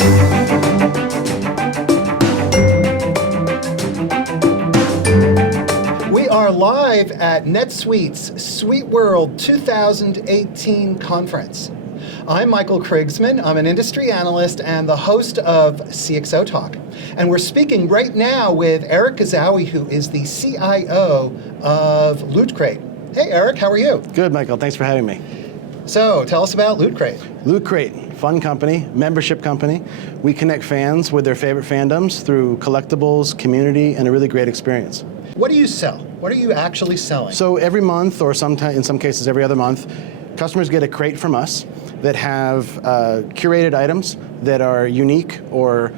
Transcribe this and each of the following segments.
We are live at NetSuite's Suite World 2018 conference. I'm Michael Krigsman. I'm an industry analyst and the host of CXOTalk. And we're speaking right now with Erich Gazaui, who is the CIO of Loot Crate. Hey, Erich, how are you? Good, Michael. Thanks for having me. So, tell us about Loot Crate. Loot Crate, fun company, membership company. We connect fans with their favorite fandoms through collectibles, community, and a really great experience. What do you sell? What are you actually selling? So every month, or sometime, in some cases every other month, customers get a crate from us that have curated items that are unique or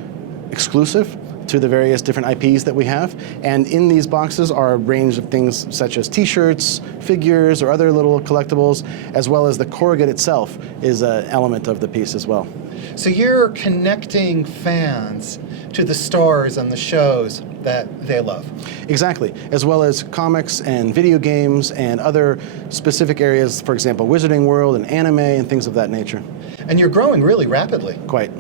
exclusive to the various different IPs that we have. And in these boxes are a range of things such as t-shirts, figures, or other little collectibles, as well as the corrugate itself is an element of the piece as well. So you're connecting fans to the stores and the shows that they love. Exactly, as well as comics and video games and other specific areas, for example, Wizarding World and anime and things of that nature. And you're growing really rapidly. Quite.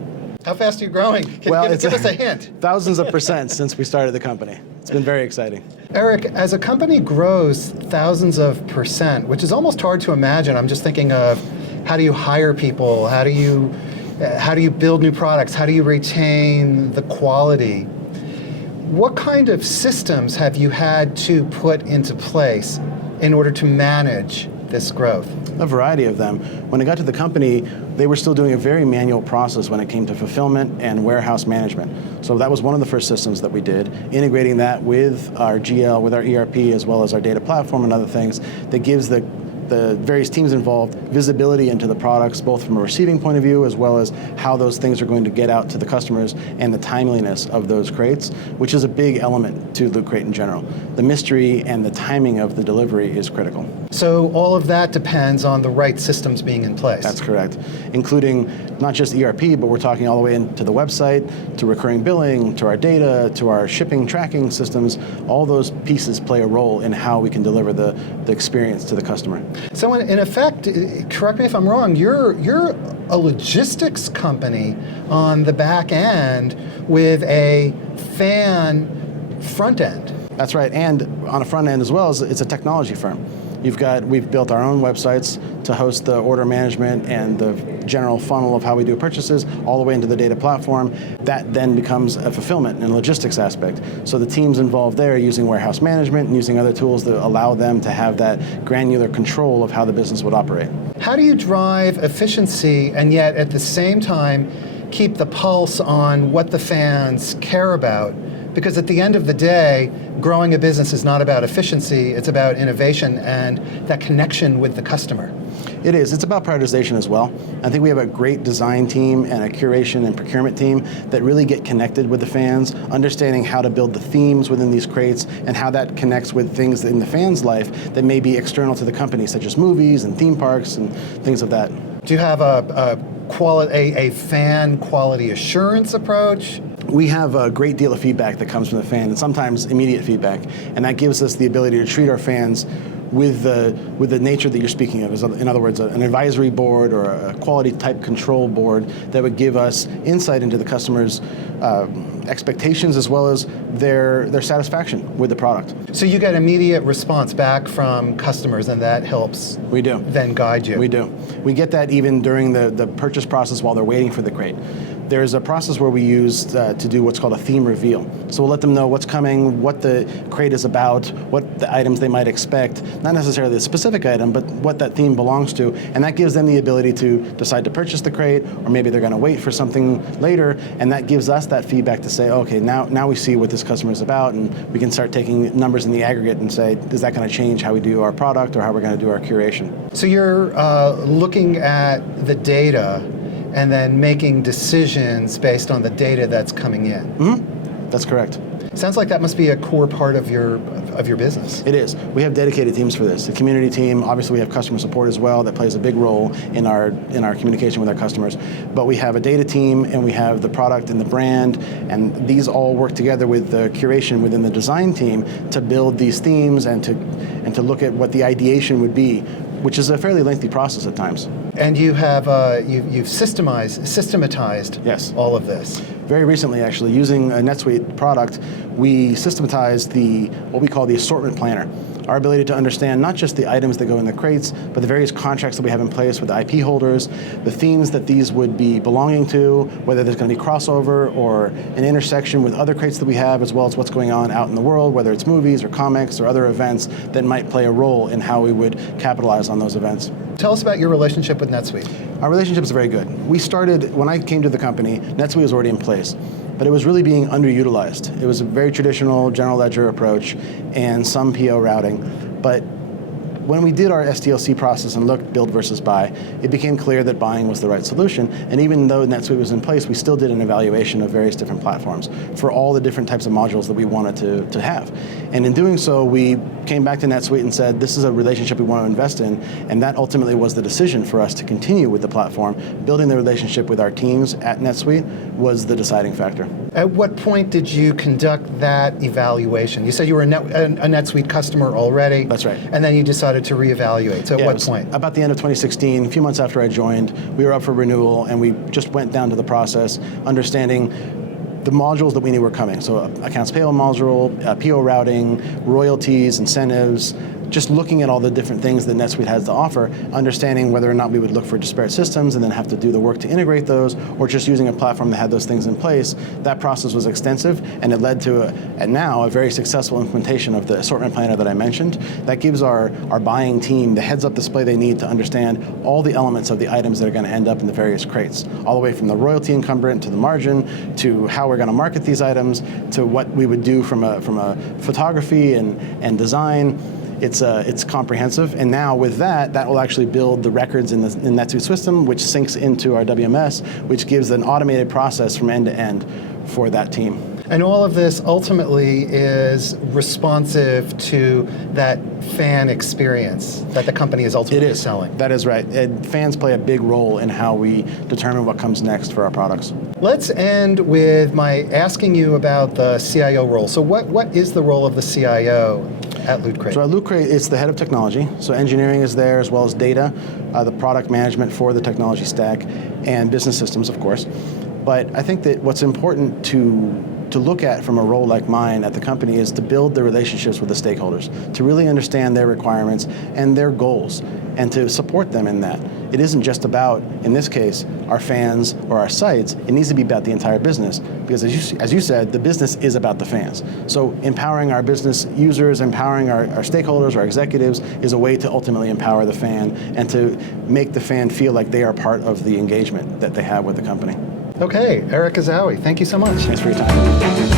How fast are you growing? Give us a hint. Thousands of % since we started the company. It's been very exciting. Erich, as a company grows thousands of %, which is almost hard to imagine, I'm just thinking of how do you hire people? How do you build new products? How do you retain the quality? What kind of systems have you had to put into place in order to manage this growth? A variety of them. When I got to the company, they were still doing a very manual process when it came to fulfillment and warehouse management. So that was one of the first systems that we did, integrating that with our GL, with our ERP, as well as our data platform and other things that gives the various teams involved visibility into the products, both from a receiving point of view as well as how those things are going to get out to the customers and the timeliness of those crates, which is a big element to Loot Crate in general. The mystery and the timing of the delivery is critical. So all of that depends on the right systems being in place. That's correct, including not just ERP, but we're talking all the way into the website, to recurring billing, to our data, to our shipping tracking systems. All those pieces play a role in how we can deliver the experience to the customer. So in effect, correct me if I'm wrong, you're a logistics company on the back end with a fan front end. That's right, and on a front end as well, it's a technology firm. We've built our own websites to host the order management and the general funnel of how we do purchases all the way into the data platform. That then becomes a fulfillment and logistics aspect. So the teams involved there are using warehouse management and using other tools that allow them to have that granular control of how the business would operate. How do you drive efficiency and yet at the same time keep the pulse on what the fans care about? Because at the end of the day, growing a business is not about efficiency, it's about innovation and that connection with the customer. It is. It's about prioritization as well. I think we have a great design team and a curation and procurement team that really get connected with the fans, understanding how to build the themes within these crates and how that connects with things in the fans' life that may be external to the company, such as movies and theme parks and things of that. Do you have a fan quality assurance approach? We have a great deal of feedback that comes from the fan, and sometimes immediate feedback, and that gives us the ability to treat our fans with the nature that you're speaking of. In other words, an advisory board or a quality type control board that would give us insight into the customer's expectations as well as their satisfaction with the product. So you get immediate response back from customers, and that helps then guide you. We do. We get that even during the purchase process while they're waiting for the crate. There's a process where we use to do what's called a theme reveal. So we'll let them know what's coming, what the crate is about, what the items they might expect, not necessarily a specific item, but what that theme belongs to, and that gives them the ability to decide to purchase the crate, or maybe they're going to wait for something later, and that gives us that feedback to say, okay, now we see what this customer is about, and we can start taking numbers in the aggregate and say, is that going to change how we do our product or how we're going to do our curation? So you're looking at the data and then making decisions based on the data that's coming in. Mm-hmm. That's correct. Sounds like that must be a core part of your business. It is. We have dedicated teams for this. The community team, obviously we have customer support as well that plays a big role in our communication with our customers. But we have a data team and we have the product and the brand, and these all work together with the curation within the design team to build these themes and to look at what the ideation would be which is a fairly lengthy process at times. And you have you've systematized Yes. all of this. Very recently, actually, using a NetSuite product, we systematized what we call the assortment planner. Our ability to understand not just the items that go in the crates, but the various contracts that we have in place with the IP holders, the themes that these would be belonging to, whether there's going to be crossover or an intersection with other crates that we have, as well as what's going on out in the world, whether it's movies or comics or other events that might play a role in how we would capitalize on those events. Tell us about your relationship with NetSuite. Our relationship is very good. We started, when I came to the company, NetSuite was already in place, but it was really being underutilized. It was a very traditional general ledger approach and some PO routing, but when we did our SDLC process and looked build versus buy, it became clear that buying was the right solution. And even though NetSuite was in place, we still did an evaluation of various different platforms for all the different types of modules that we wanted to have. And in doing so, we came back to NetSuite and said, this is a relationship we want to invest in. And that ultimately was the decision for us to continue with the platform. Building the relationship with our teams at NetSuite was the deciding factor. At what point did you conduct that evaluation? You said you were a NetSuite customer already. That's right. And then you decided to reevaluate. So at what point? About the end of 2016, a few months after I joined, we were up for renewal and we just went down to the process, understanding the modules that we knew were coming. So accounts payable module, PO routing, royalties, incentives, just looking at all the different things that NetSuite has to offer, understanding whether or not we would look for disparate systems and then have to do the work to integrate those, or just using a platform that had those things in place. That process was extensive, and it led to now a very successful implementation of the assortment planner that I mentioned. That gives our buying team the heads-up display they need to understand all the elements of the items that are going to end up in the various crates, all the way from the royalty encumbrance to the margin, to how we're going to market these items, to what we would do from a photography and design. It's comprehensive, and now with that will actually build the records in the NetSuite system, which syncs into our WMS, which gives an automated process from end to end for that team. And all of this ultimately is responsive to that fan experience that the company is ultimately selling. That is right. And fans play a big role in how we determine what comes next for our products. Let's end with my asking you about the CIO role. So what is the role of the CIO at Loot Crate? So at Loot Crate, it's the head of technology. So engineering is there, as well as data, the product management for the technology stack, and business systems, of course. But I think that what's important to look at from a role like mine at the company is to build the relationships with the stakeholders, to really understand their requirements and their goals, and to support them in that. It isn't just about, in this case, our fans or our sites. It needs to be about the entire business, because as you said, the business is about the fans. So empowering our business users, empowering our stakeholders, our executives, is a way to ultimately empower the fan and to make the fan feel like they are part of the engagement that they have with the company. Okay, Erich Gazaui, thank you so much. Thanks for your time.